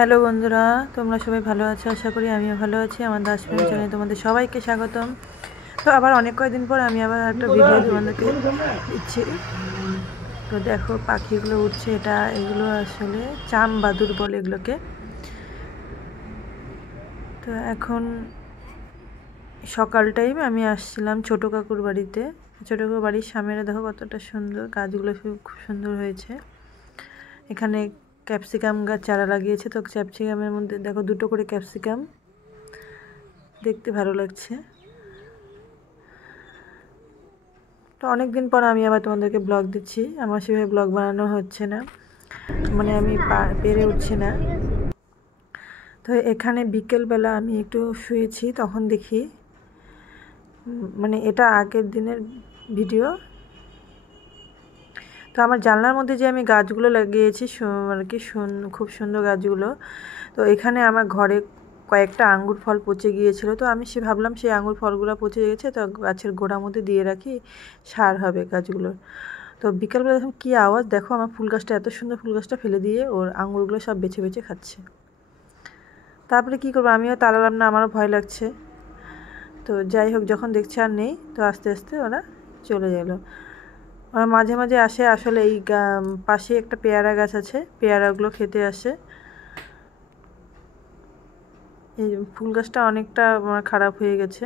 Hello বন্ধুরা, তোমরা সবাই ভালো আছো? আশা করি আমিও ভালো আছি। আমার দাস ফ্রেন্ড চ্যানেলে তোমাদের সবাইকে স্বাগতম। তো আবার অনেক কয়েকদিন পর আমি আবার একটা ভিডিও তোমাদেরকে দিচ্ছি। তো দেখো পাখিগুলো উঠছে, এগুলো আসলে চাম বাদুর বলে এগুলোকে। তো এখন সকাল টাইম আমি আসছিলাম ছোটো কাকুর বাড়িতে। ছোটো কাকুর বাড়ির সামনে দেখো কতটা সুন্দর, গাছগুলো খুব সুন্দর হয়েছে। এখানে ক্যাপসিকাম গাছ চারা লাগিয়েছে। তো ক্যাপসিকামের মধ্যে দেখো দুটো করে ক্যাপসিকাম, দেখতে ভালো লাগছে। তো অনেক দিন পর আমি আবার তোমাদেরকে ব্লগ দিচ্ছি। আমার সেভাবে ব্লগ বানানো হচ্ছে না, মানে আমি পেরে উঠছি না। তো এখানে বিকেলবেলা আমি একটু শুয়েছি, তখন দেখি মানে এটা আগের দিনের ভিডিও। তো আমার জানলার মধ্যে যে আমি গাছগুলো লাগিয়েছি আর কি খুব সুন্দর গাছগুলো। তো এখানে আমার ঘরে কয়েকটা আঙ্গুর ফল পচে গিয়েছিল। তো আমি ভাবলাম সেই আঙ্গুর ফলগুলো পচে গেছে, তো গাছের গোড়ার মধ্যে দিয়ে রাখি, সার হবে গাছগুলোর। তো বিকালবেলা দেখুন কী আওয়াজ, দেখো আমার ফুল গাছটা, এত সুন্দর ফুল গাছটা ফেলে দিয়ে ওর আঙ্গুরগুলো সব বেছে বেছে খাচ্ছে। তারপরে কী করবো, আমিও তাড়ালাম না, আমারও ভয় লাগছে। তো যাই হোক, যখন দেখছি আর নেই, তো আস্তে আস্তে ওরা চলে গেল। ওরা মাঝে মাঝে আসে, আসলে এই পাশে একটা পেয়ারা গাছ আছে, পেয়ারাগুলো খেতে আসে। এই ফুল গাছটা অনেকটা খারাপ হয়ে গেছে।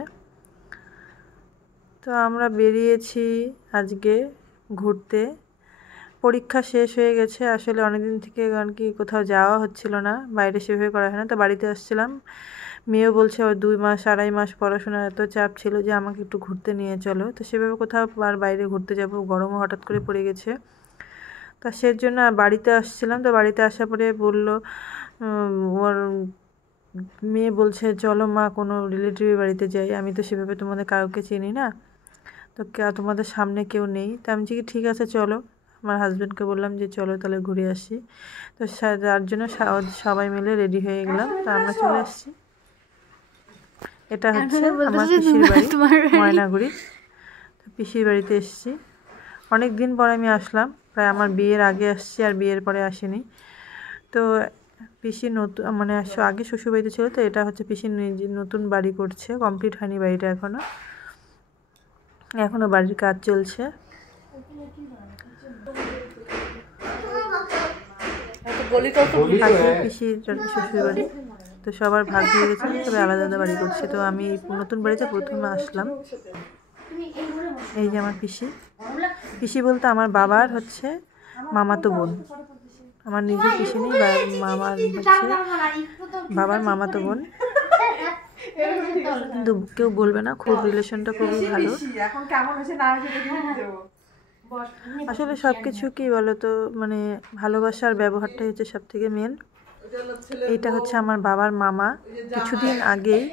তো আমরা বেরিয়েছি আজকে ঘুরতে। পরীক্ষা শেষ হয়ে গেছে, আসলে অনেকদিন থেকে আর কি কোথাও যাওয়া হচ্ছিল না, বাইরে সেভাবে করা হয় না। তো বাড়িতে আসছিলাম, মেয়েও বলছে ওর 2 মাস 2.5 মাস পড়াশোনার এত চাপ ছিল যে আমাকে একটু ঘুরতে নিয়ে চলো। তো সেভাবে কোথাও আর বাইরে ঘুরতে যাব, গরমও হঠাৎ করে পড়ে গেছে। তা সেই জন্য বাড়িতে আসছিলাম। তো বাড়িতে আসার পরে বললো, ওর মেয়ে বলছে চলো মা কোনো রিলেটিভের বাড়িতে যাই। আমি তো সেভাবে তোমাদের কাউকে চিনি না, তো তোমাদের সামনে কেউ নেই। তো আমি ঠিক আছে চলো। আমার হাজব্যান্ডকে বললাম যে চলো তাহলে ঘুরে আসি। তো তার জন্য সবাই মিলে রেডি হয়ে গেলাম। তো আমরা চলে এসেছি। এটা হচ্ছে আমার পিসির বাড়ি, ময়নাগুড়ি। তো পিসির বাড়িতে এসেছি। অনেক দিন পর আমি আসলাম, প্রায় আমার বিয়ের আগে আসছি, আর বিয়ের পরে আসিনি। তো পিসি নতুন মানে আগে শ্বশুরবাড়িতে ছিল, তো এটা হচ্ছে পিসির নতুন বাড়ি করছে, কমপ্লিট হয়নি বাড়িটা এখনো বাড়ির কাজ চলছে। পিসির শ্বশুর বাড়ি, তো সবার ভাগ হয়ে গেছে, তবে আলাদা আলাদা বাড়ি করছে। তো আমি নতুন বাড়িতে প্রথমে আসলাম। এই যে আমার পিসি বলতে আমার বাবার হচ্ছে মামাতো বোন। আমার নিজের পিসি নেই, মামার হচ্ছে বাবার মামাতো বোন। কিন্তু কেউ বলবে না, খুব রিলেশনটা খুবই ভালো। আসলে সব কিছু কি বলতো, মানে ভালোবাসার ব্যবহারটাই হচ্ছে সব থেকে মেন। এইটা হচ্ছে আমার বাবার মামা। কিছুদিন আগেই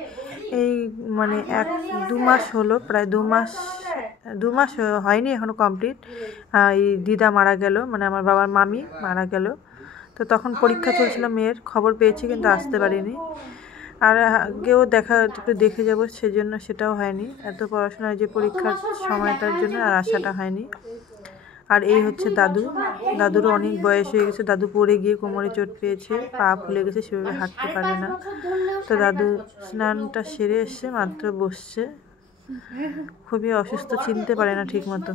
এই মানে 1-2 মাস হলো, প্রায় 2 মাস হয়নি এখনো কমপ্লিট, এই দিদা মারা গেল, মানে আমার বাবার মামি মারা গেল। তো তখন পরীক্ষা চলছিল মেয়ের, খবর পেয়েছি কিন্তু আসতে পারিনি। আর আগেও একটু দেখে যাবো, সেজন্য সেটাও হয়নি। এত পড়াশোনার যে পরীক্ষার সময়টার জন্য আর আসাটা হয়নি। আর এই হচ্ছে দাদুরও অনেক বয়স হয়ে গেছে। দাদু পড়ে গিয়ে কোমরে চোট পেয়েছে, পা ফুলে গেছে, সেভাবে হাঁটতে পারে না। তো দাদু স্নানটা সেরে এসে মাত্র বসছে, খুবই অসুস্থ, চিনতে পারে না ঠিক মতো।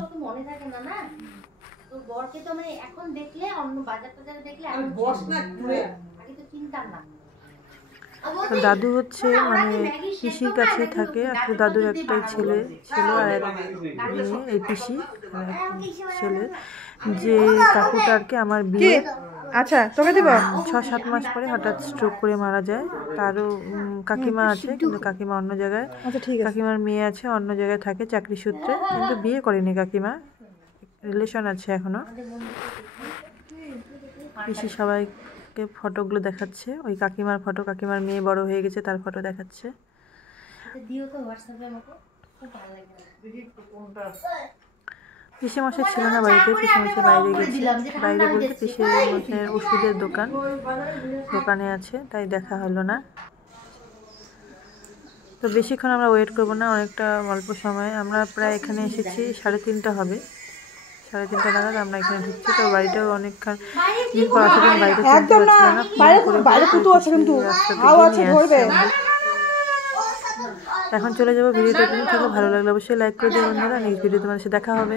দাদু হচ্ছে মানে পিসির কাছেই থাকে। একটু দাদুর একটাই ছেলে ছিল আর এক মেয়ে, এই পিসি ছেলে। যে কাকুটা আর কি আমার বিয়ে, আচ্ছা তোকে দিব 6-7 মাস পরে হঠাৎ স্ট্রোক করে মারা যায়। তারও কাকিমা আছে, কিন্তু কাকিমা অন্য জায়গায়। কাকিমার মেয়ে আছে, অন্য জায়গায় থাকে চাকরি সূত্রে, কিন্তু বিয়ে করেনি কাকিমা, রিলেশন আছে এখনো। পিসি সবাইকে ফটোগুলো দেখাচ্ছে, ওই কাকিমার ফটো, কাকিমার মেয়ে বড় হয়ে গেছে তার ফটো দেখাচ্ছে। পিসি মশাই ছিল না বাড়িতে, পিসি মশাই বাইরে গেছে। বাইরে বলতে পিসি মশাইয়ের ওষুধের দোকানে আছে, তাই দেখা হলো না। তো বেশিক্ষণ আমরা ওয়েট করবো না, অনেকটা অল্প সময়। আমরা প্রায় এখানে এসেছি 3:30 হবে। 3:30 নাগাদ আমরা এখানে ঢুকছি। তো বাড়িটাও অনেকক্ষণ দিন পর আসলে বাড়িটা চিনতে পারছিলাম না, রাস্তাতে গিয়ে নিয়ে আসছে। এখন চলে যাবো। ভিডিওটা তুমি থেকে ভালো লাগলে অবশ্যই লাইক করে দিও বন্ধুরা। নেক্সট ভিডিও তোমাদের সাথে দেখা হবে।